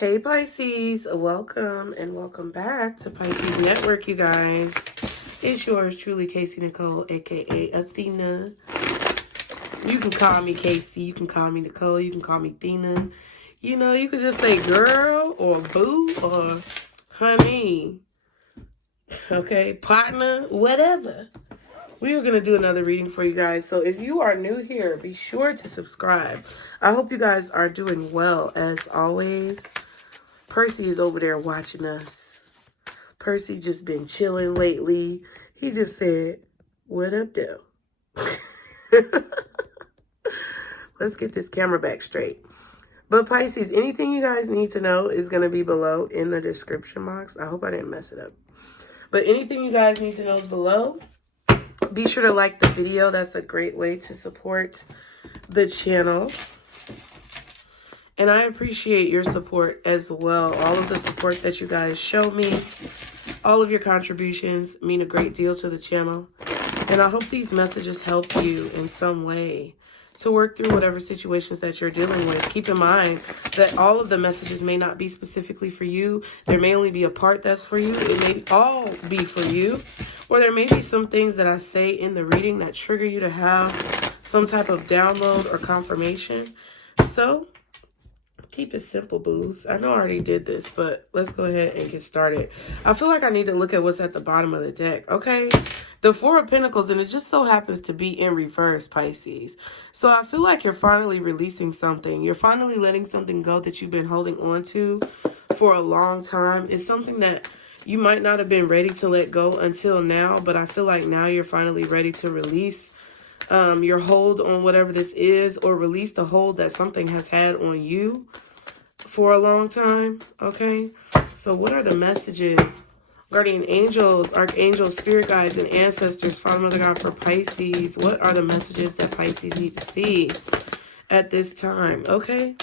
Hey Pisces, welcome and welcome back to Pisces Network, you guys. It's yours truly, Casey Nicole, aka Athena. You can call me Casey, you can call me Nicole, you can call me Athena. You know, you could just say girl or boo or honey. Okay, partner, whatever. We are going to do another reading for you guys. So if you are new here, be sure to subscribe. I hope you guys are doing well as always. Percy is over there watching us. Percy just been chilling lately. He just said, what up, though? Let's get this camera back straight. But Pisces, anything you guys need to know is going to be below in the description box. I hope I didn't mess it up. But anything you guys need to know is below. Be sure to like the video. That's a great way to support the channel. And I appreciate your support as well. All of the support that you guys show me, all of your contributions mean a great deal to the channel. And I hope these messages help you in some way to work through whatever situations that you're dealing with. Keep in mind that all of the messages may not be specifically for you. There may only be a part that's for you. It may all be for you. Or there may be some things that I say in the reading that trigger you to have some type of download or confirmation. So keep it simple, boos. I know I already did this, but let's go ahead and get started. I feel like I need to look at what's at the bottom of the deck, okay? The Four of Pentacles, and it just so happens to be in reverse, Pisces. So I feel like you're finally releasing something. You're finally letting something go that you've been holding on to for a long time. It's something that you might not have been ready to let go until now, but I feel like now you're finally ready to release your hold on whatever this is, or release the hold that something has had on you for a long time, okay? So what are the messages? Guardian angels, archangels, spirit guides, and ancestors, Father, Mother, God, for Pisces. What are the messages that Pisces need to see at this time, okay?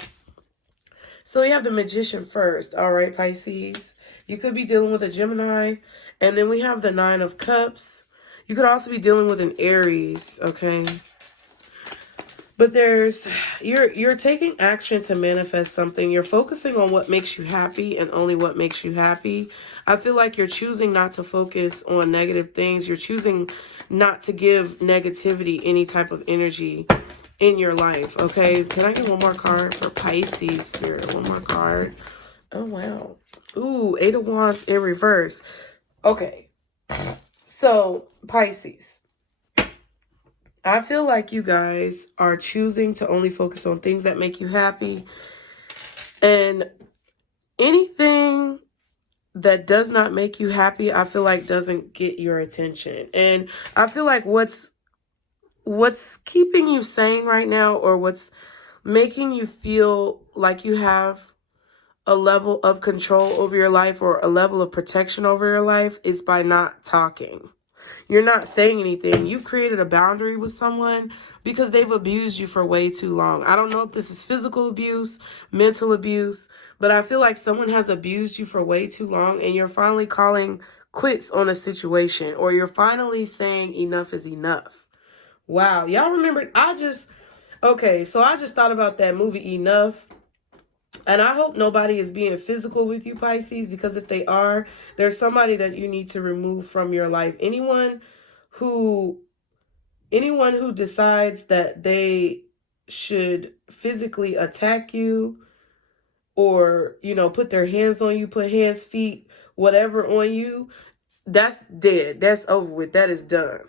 So we have the Magician first, all right, Pisces. You could be dealing with a Gemini, and then we have the Nine of Cups. You could also be dealing with an Aries, okay? But you're taking action to manifest something. You're focusing on what makes you happy and only what makes you happy. I feel like you're choosing not to focus on negative things. You're choosing not to give negativity any type of energy in your life, okay? Can I get one more card for Pisces Spirit? One more card. Oh, wow. Ooh, Eight of Wands in reverse. Okay. So, Pisces, I feel like you guys are choosing to only focus on things that make you happy. And anything that does not make you happy, I feel like doesn't get your attention. And I feel like what's keeping you sane right now, or what's making you feel like you have a level of control over your life or a level of protection over your life, is by not talking. You're not saying anything. You've created a boundary with someone because they've abused you for way too long. I don't know if this is physical abuse, mental abuse, but I feel like someone has abused you for way too long, and you're finally calling quits on a situation, or you're finally saying enough is enough. Wow. Y'all remember, okay, so I just thought about that movie Enough. And I hope nobody is being physical with you, Pisces, because if they are, there's somebody that you need to remove from your life. Anyone who decides that they should physically attack you, or, you know, put their hands on you, put hands, feet, whatever on you, that's dead. That's over with. That is done.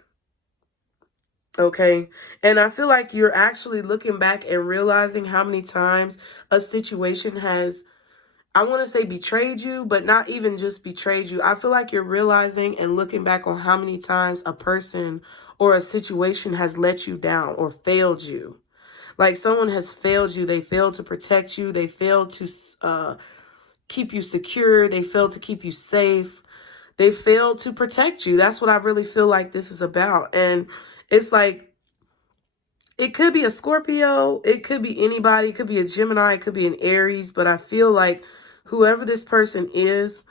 Okay. And I feel like you're actually looking back and realizing how many times a situation has, I want to say, betrayed you, but not even just betrayed you. I feel like you're realizing and looking back on how many times a person or a situation has let you down or failed you. Like someone has failed you. They failed to protect you. They failed to keep you secure. They failed to keep you safe. They failed to protect you. That's what I really feel like this is about. And it's like, it could be a Scorpio, it could be anybody, it could be a Gemini, it could be an Aries, but I feel like whoever this person is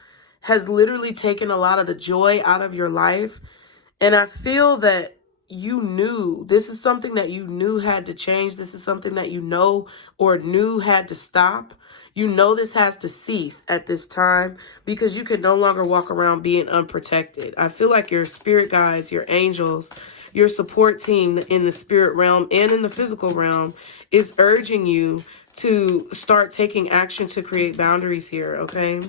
has literally taken a lot of the joy out of your life. And I feel that you knew, this is something that you knew had to change. This is something that you know or knew had to stop. You know this has to cease at this time because you can no longer walk around being unprotected. I feel like your spirit guides, your angels, your support team in the spirit realm and in the physical realm is urging you to start taking action to create boundaries here, okay?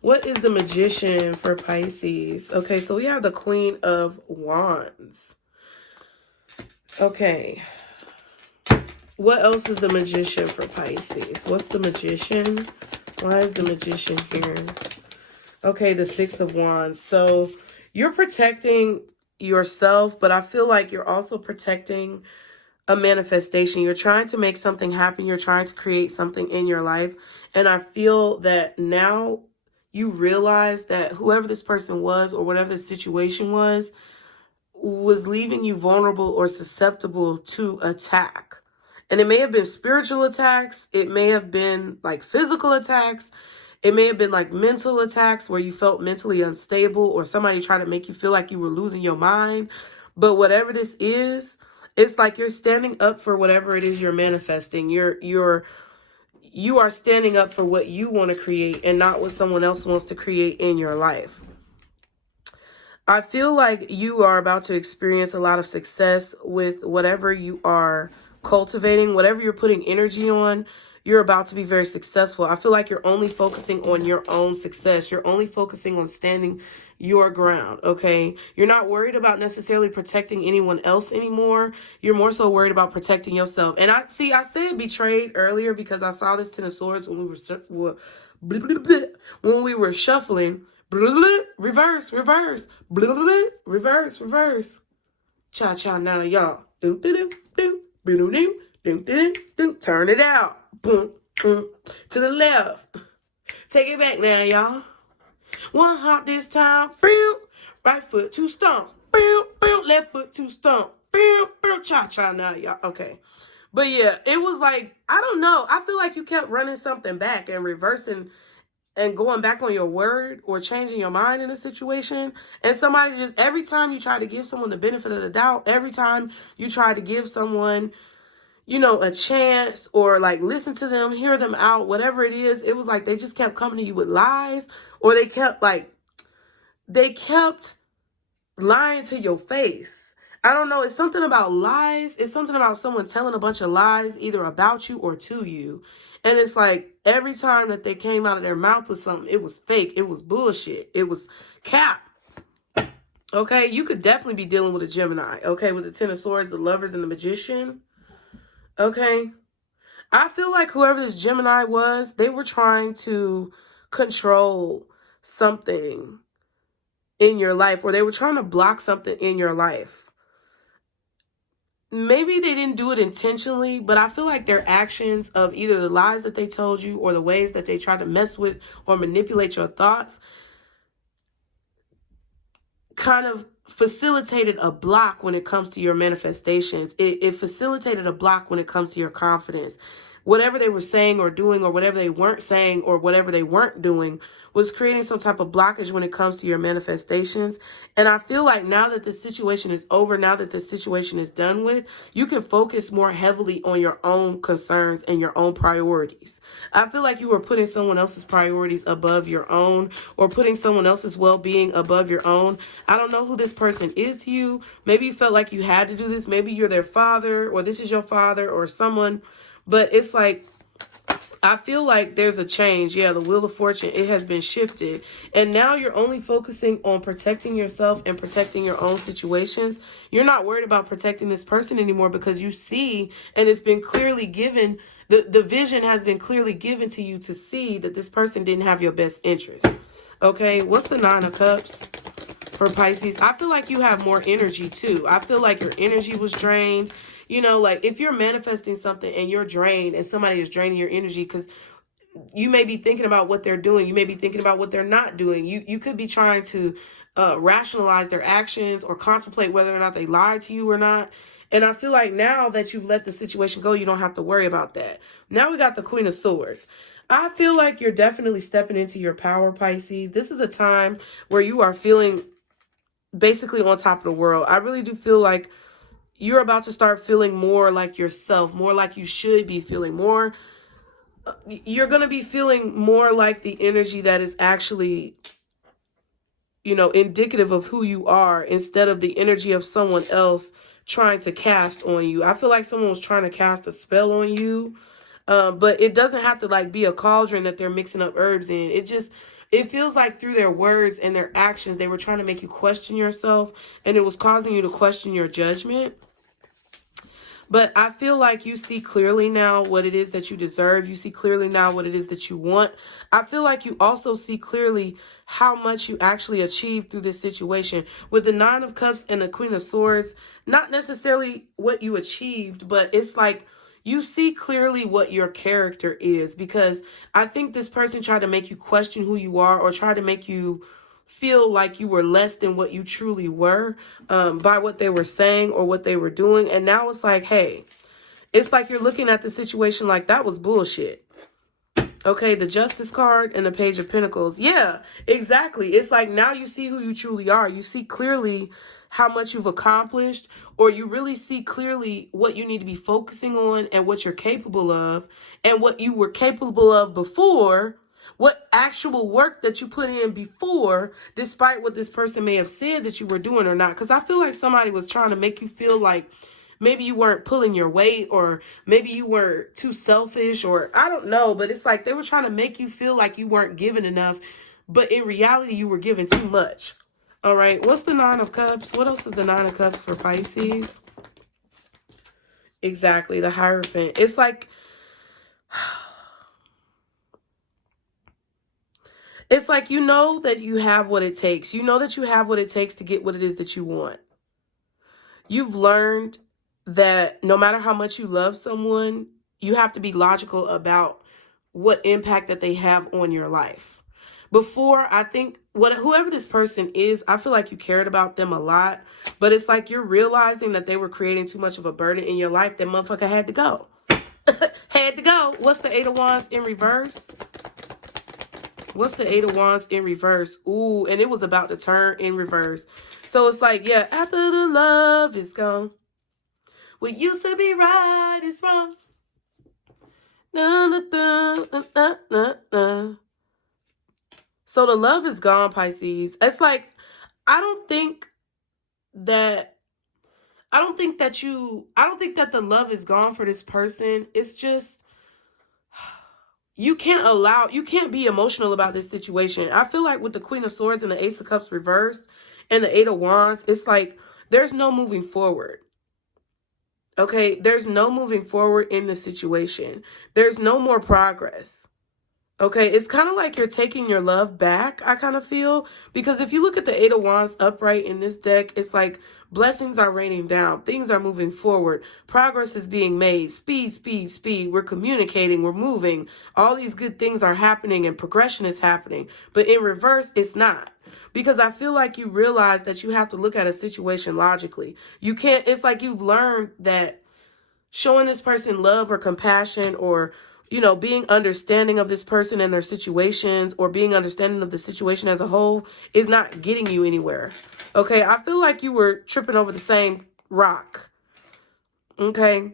What is the Magician for Pisces? Okay, so we have the Queen of Wands. Okay. What else is the Magician for Pisces? What's the Magician? Why is the Magician here? Okay, the Six of Wands. So you're protecting yourself, but I feel like you're also protecting a manifestation. You're trying to make something happen. You're trying to create something in your life. And I feel that now you realize that whoever this person was or whatever the situation was leaving you vulnerable or susceptible to attack. And it may have been spiritual attacks. It may have been like physical attacks. It may have been like mental attacks where you felt mentally unstable or somebody tried to make you feel like you were losing your mind. But whatever this is, it's like you're standing up for whatever it is you're manifesting. You are standing up for what you want to create and not what someone else wants to create in your life. I feel like you are about to experience a lot of success with whatever you are cultivating, whatever you're putting energy on. You're about to be very successful. I feel like you're only focusing on your own success. You're only focusing on standing your ground, okay? You're not worried about necessarily protecting anyone else anymore. You're more so worried about protecting yourself. And I said betrayed earlier because I saw this Ten of Swords when we were shuffling. Reverse, reverse, reverse, reverse. Cha-cha now, y'all. Turn it out. Boom, boom. To the left. Take it back now, y'all. One hop this time. Right foot, two stomps. Left foot, two stomp. Cha-cha now, y'all. Okay. But yeah, it was like, I don't know. I feel like you kept running something back and reversing and going back on your word or changing your mind in a situation. And somebody just, every time you try to give someone the benefit of the doubt, every time you try to give someone, you know, a chance or like listen to them, hear them out, whatever it is, it was like they just kept coming to you with lies, or they kept lying to your face. I don't know. It's something about lies. It's something about someone telling a bunch of lies either about you or to you. And it's like every time that they came out of their mouth with something, it was fake. It was bullshit. It was cap. Okay, you could definitely be dealing with a Gemini. Okay, with the Ten of Swords, the Lovers, and the Magician. Okay. I feel like whoever this Gemini was, they were trying to control something in your life, or they were trying to block something in your life. Maybe they didn't do it intentionally, but I feel like their actions of either the lies that they told you or the ways that they tried to mess with or manipulate your thoughts kind of facilitated a block when it comes to your manifestations. It facilitated a block when it comes to your confidence. Whatever they were saying or doing, or whatever they weren't saying or whatever they weren't doing, was creating some type of blockage when it comes to your manifestations. And I feel like now that this situation is over, now that this situation is done with, you can focus more heavily on your own concerns and your own priorities. I feel like you were putting someone else's priorities above your own, or putting someone else's well-being above your own. I don't know who this person is to you. Maybe you felt like you had to do this. Maybe you're their father, or this is your father or someone. But it's like, I feel like there's a change. Yeah, the Wheel of Fortune, it has been shifted. And now you're only focusing on protecting yourself and protecting your own situations. You're not worried about protecting this person anymore because you see, and it's been clearly given, the vision has been clearly given to you to see that this person didn't have your best interest. Okay, what's the Nine of Cups for Pisces? I feel like you have more energy too. I feel like your energy was drained. You know, like if you're manifesting something and you're drained and somebody is draining your energy, because you may be thinking about what they're doing. You may be thinking about what they're not doing. You could be trying to rationalize their actions or contemplate whether or not they lied to you or not. And I feel like now that you've let the situation go, you don't have to worry about that. Now we got the Queen of Swords. I feel like you're definitely stepping into your power, Pisces. This is a time where you are feeling basically on top of the world. I really do feel like you're about to start feeling more like yourself, more like you should be feeling, more you're going to be feeling more like the energy that is actually, you know, indicative of who you are, instead of the energy of someone else trying to cast on you. I feel like someone was trying to cast a spell on you, but it doesn't have to like be a cauldron that they're mixing up herbs in. It feels like through their words and their actions, they were trying to make you question yourself, and it was causing you to question your judgment. But I feel like you see clearly now what it is that you deserve. You see clearly now what it is that you want. I feel like you also see clearly how much you actually achieved through this situation. With the Nine of Cups and the Queen of Swords, not necessarily what you achieved, but it's like you see clearly what your character is. Because I think this person tried to make you question who you are, or try to make you feel like you were less than what you truly were, by what they were saying or what they were doing. And now it's like, hey, it's like you're looking at the situation like that was bullshit. Okay, the Justice card and the Page of Pentacles. Yeah, exactly. It's like now you see who you truly are. You see clearly how much you've accomplished, or you really see clearly what you need to be focusing on and what you're capable of, and what you were capable of before. What actual work that you put in before, despite what this person may have said that you were doing or not. Because I feel like somebody was trying to make you feel like maybe you weren't pulling your weight, or maybe you were too selfish, or I don't know. But it's like they were trying to make you feel like you weren't giving enough. But in reality, you were giving too much. All right. What's the Nine of Cups? What else is the Nine of Cups for Pisces? Exactly. The Hierophant. It's like... it's like you know that you have what it takes. You know that you have what it takes to get what it is that you want. You've learned that no matter how much you love someone, you have to be logical about what impact that they have on your life. Before, I think whoever this person is, I feel like you cared about them a lot, but it's like you're realizing that they were creating too much of a burden in your life. That motherfucker had to go. Had to go. What's the Eight of Wands in reverse? What's the Eight of Wands in reverse? Ooh, and it was about to turn in reverse. So it's like, yeah, after the love is gone, what used to be right is wrong. So the love is gone, Pisces. It's like, I don't think that the love is gone for this person. It's just, you can't be emotional about this situation. I feel like with the Queen of Swords and the Ace of Cups reversed and the Eight of Wands, it's like there's no moving forward. Okay, there's no moving forward in the situation. There's no more progress. Okay, it's kind of like you're taking your love back, I kind of feel. Because if you look at the Eight of Wands upright in this deck, it's like blessings are raining down. Things are moving forward. Progress is being made. Speed, speed, speed. We're communicating. We're moving. All these good things are happening and progression is happening. But in reverse, it's not. Because I feel like you realize that you have to look at a situation logically. You can't, it's like you've learned that showing this person love or compassion, or you know, being understanding of this person and their situations, or being understanding of the situation as a whole, is not getting you anywhere. Okay, I feel like you were tripping over the same rock. Okay,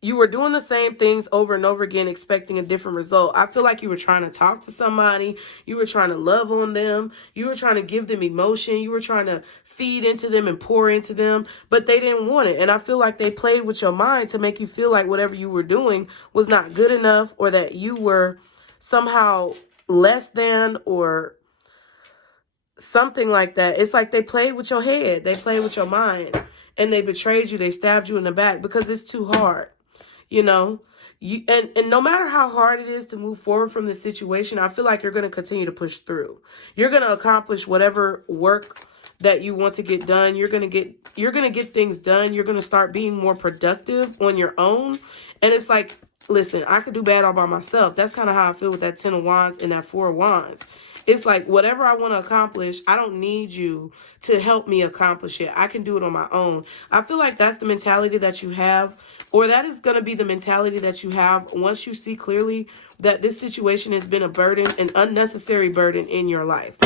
you were doing the same things over and over again, expecting a different result. I feel like you were trying to talk to somebody. You were trying to love on them. You were trying to give them emotion. You were trying to feed into them and pour into them, but they didn't want it. And I feel like they played with your mind to make you feel like whatever you were doing was not good enough, or that you were somehow less than, or something like that. It's like they played with your head. They played with your mind, and they betrayed you. They stabbed you in the back because it's too hard. You know, and no matter how hard it is to move forward from this situation, I feel like you're going to continue to push through. You're going to accomplish whatever work that you want to get done. You're going to get things done. You're going to start being more productive on your own. And it's like, listen, I could do bad all by myself. That's kind of how I feel with that 10 of Wands and that 4 of Wands. It's like, whatever I want to accomplish, I don't need you to help me accomplish it. I can do it on my own. I feel like that's the mentality that you have, or that is going to be the mentality that you have once you see clearly that this situation has been a burden, an unnecessary burden in your life.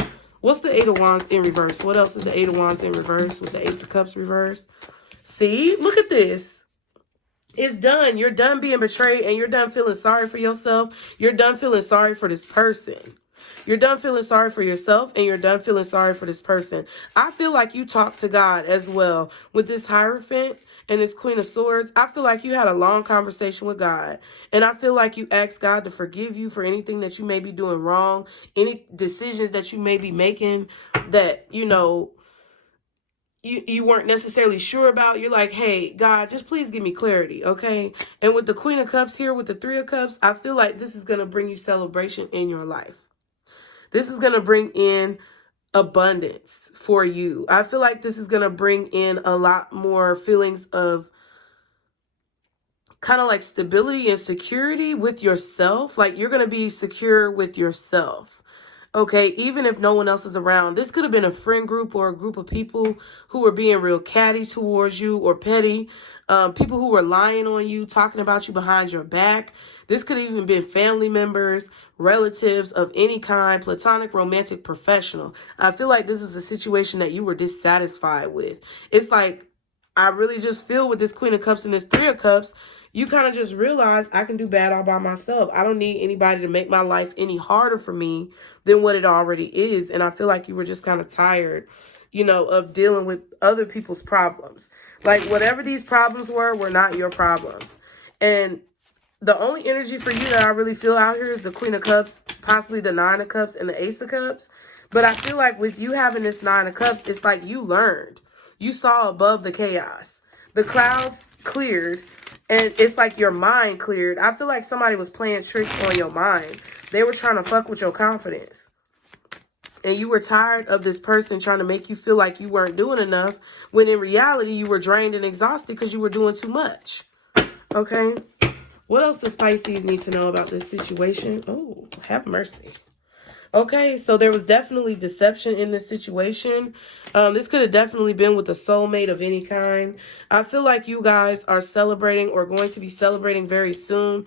What's the Eight of Wands in reverse? What else is the Eight of Wands in reverse with the Ace of Cups reversed? See, look at this. It's done. You're done being betrayed, and you're done feeling sorry for yourself. You're done feeling sorry for this person. You're done feeling sorry for yourself, and you're done feeling sorry for this person. I feel like you talked to God as well with this Hierophant and this Queen of Swords. I feel like you had a long conversation with God, and I feel like you asked God to forgive you for anything that you may be doing wrong, any decisions that you may be making that, you know, you weren't necessarily sure about. You're like, hey, God, just please give me clarity, okay? And with the Queen of Cups here, with the Three of Cups, I feel like this is going to bring you celebration in your life. This is going to bring in abundance for you. I feel like this is going to bring in a lot more feelings of kind of like stability and security with yourself. Like you're going to be secure with yourself. Okay, even if no one else is around. This could have been a friend group or a group of people who were being real catty towards you or petty. People who were lying on you, talking about you behind your back. This could have even been family members, relatives of any kind, platonic, romantic, professional. I feel like this is a situation that you were dissatisfied with. It's like, I really just feel with this Queen of Cups and this Three of Cups, you kind of just realize I can do bad all by myself. I don't need anybody to make my life any harder for me than what it already is. And I feel like you were just kind of tired, you know, of dealing with other people's problems. Like whatever these problems were not your problems. And the only energy for you that I really feel out here is the Queen of Cups, possibly the Nine of Cups and the Ace of Cups. But I feel like with you having this Nine of Cups, it's like you learned. You saw above the chaos. The clouds cleared, and it's like your mind cleared. I feel like somebody was playing tricks on your mind. They were trying to fuck with your confidence. And you were tired of this person trying to make you feel like you weren't doing enough, when in reality, you were drained and exhausted because you were doing too much. Okay? What else does Pisces need to know about this situation? Oh, have mercy. Okay, so there was definitely deception in this situation. This could have definitely been with a soulmate of any kind. I feel like you guys are celebrating or going to be celebrating very soon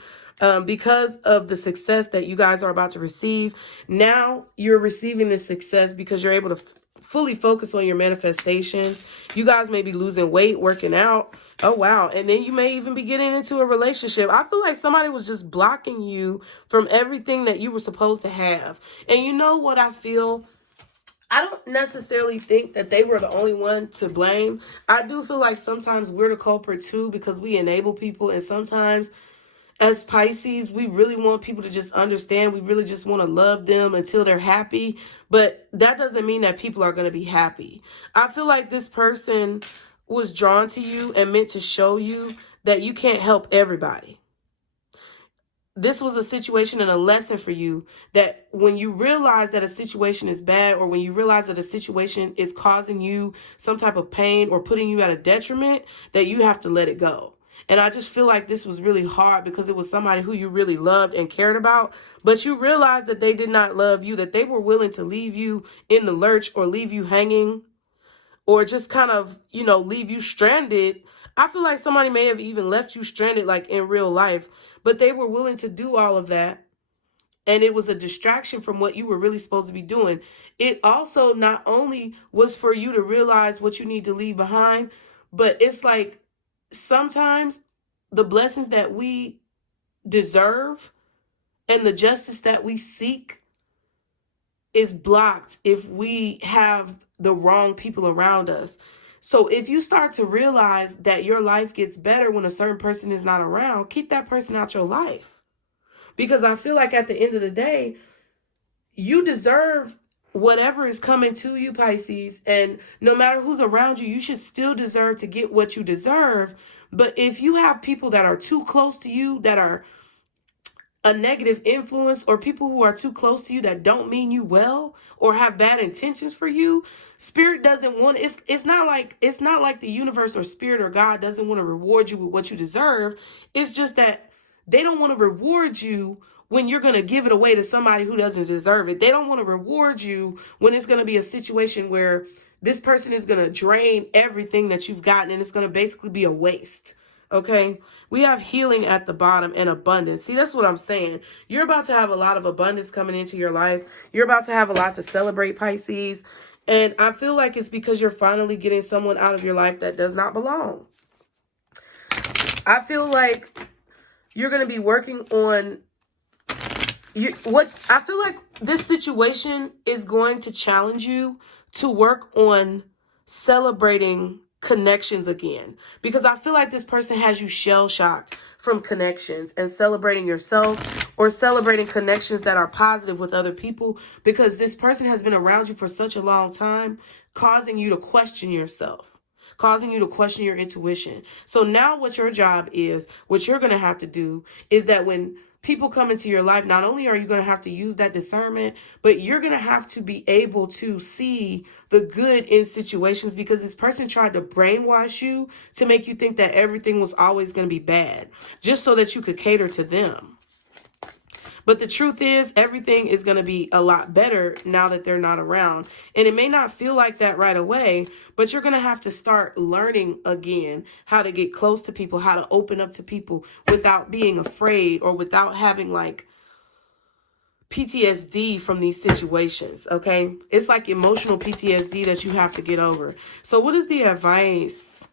because of the success that you guys are about to receive. Now you're receiving this success because you're able to fully focus on your manifestations. You guys may be losing weight, working out. Oh, wow. And then you may even be getting into a relationship. I feel like somebody was just blocking you from everything that you were supposed to have. And you know what I feel? I don't necessarily think that they were the only one to blame. I do feel like sometimes we're the culprit too, because we enable people. And sometimes as Pisces, we really want people to just understand. We really just want to love them until they're happy. But that doesn't mean that people are going to be happy. I feel like this person was drawn to you and meant to show you that you can't help everybody. This was a situation and a lesson for you, that when you realize that a situation is bad, or when you realize that a situation is causing you some type of pain or putting you at a detriment, that you have to let it go. And I just feel like this was really hard because it was somebody who you really loved and cared about, but you realized that they did not love you, that they were willing to leave you in the lurch or leave you hanging or just kind of, you know, leave you stranded. I feel like somebody may have even left you stranded like in real life, but they were willing to do all of that. And it was a distraction from what you were really supposed to be doing. It also not only was for you to realize what you need to leave behind, but it's like sometimes the blessings that we deserve and the justice that we seek is blocked if we have the wrong people around us. So if you start to realize that your life gets better when a certain person is not around, keep that person out your life. Because I feel like at the end of the day, you deserve whatever is coming to you, Pisces. And no matter who's around you, you should still deserve to get what you deserve. But if you have people that are too close to you, that are a negative influence, or people who are too close to you that don't mean you well or have bad intentions for you, Spirit doesn't want, it's not like the universe or Spirit or God doesn't want to reward you with what you deserve. It's just that they don't want to reward you when you're going to give it away to somebody who doesn't deserve it. They don't want to reward you when it's going to be a situation where this person is going to drain everything that you've gotten, and it's going to basically be a waste. Okay, we have healing at the bottom and abundance. See, that's what I'm saying. You're about to have a lot of abundance coming into your life. You're about to have a lot to celebrate, Pisces. And I feel like it's because you're finally getting someone out of your life that does not belong. I feel like you're going to be working on I feel like this situation is going to challenge you to work on celebrating connections again, because I feel like this person has you shell shocked from connections and celebrating yourself or celebrating connections that are positive with other people, because this person has been around you for such a long time, causing you to question yourself, causing you to question your intuition. So now what your job is, what you're going to have to do is that when people come into your life, not only are you going to have to use that discernment, but you're going to have to be able to see the good in situations, because this person tried to brainwash you to make you think that everything was always going to be bad, just so that you could cater to them. But the truth is, everything is going to be a lot better now that they're not around. And it may not feel like that right away, but you're going to have to start learning again how to get close to people, how to open up to people without being afraid or without having like PTSD from these situations, okay? It's like emotional PTSD that you have to get over. So what is the advice,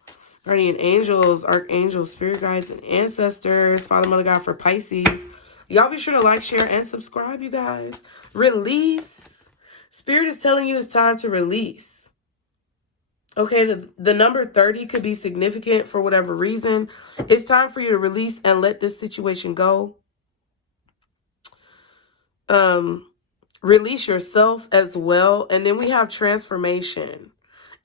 guardian angels, archangels, spirit guides, and ancestors, Father, Mother, God, for Pisces? Y'all be sure to like, share, and subscribe, you guys. Release. Spirit is telling you it's time to release. Okay, the number 30 could be significant for whatever reason. It's time for you to release and let this situation go. Release yourself as well. And then we have transformation,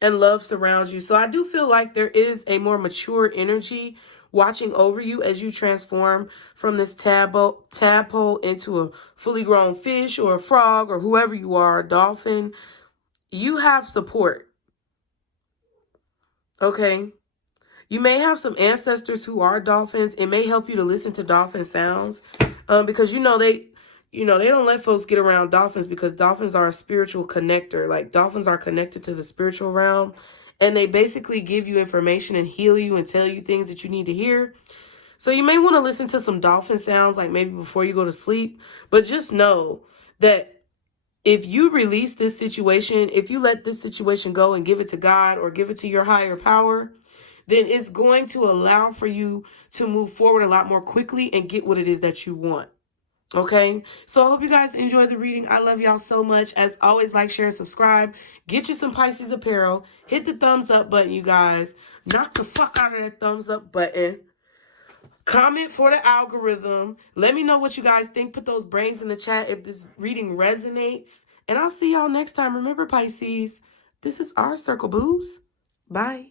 and love surrounds you. So I do feel like there is a more mature energy watching over you as you transform from this tadpole into a fully grown fish or a frog or whoever you are, a dolphin. You have support. Okay. You may have some ancestors who are dolphins. It may help you to listen to dolphin sounds, because they don't let folks get around dolphins, because dolphins are a spiritual connector. Like, dolphins are connected to the spiritual realm, and they basically give you information and heal you and tell you things that you need to hear. So you may want to listen to some dolphin sounds, like maybe before you go to sleep. But just know that if you release this situation, if you let this situation go and give it to God or give it to your higher power, then it's going to allow for you to move forward a lot more quickly and get what it is that you want. Okay, so I hope you guys enjoyed the reading. I love y'all so much. As always, like, share, and subscribe. Get you some Pisces apparel. Hit the thumbs up button, you guys. Knock the fuck out of that thumbs up button. Comment for the algorithm. Let me know what you guys think. Put those brains in the chat if this reading resonates. And I'll see y'all next time. Remember, Pisces, this is our circle, boos. Bye.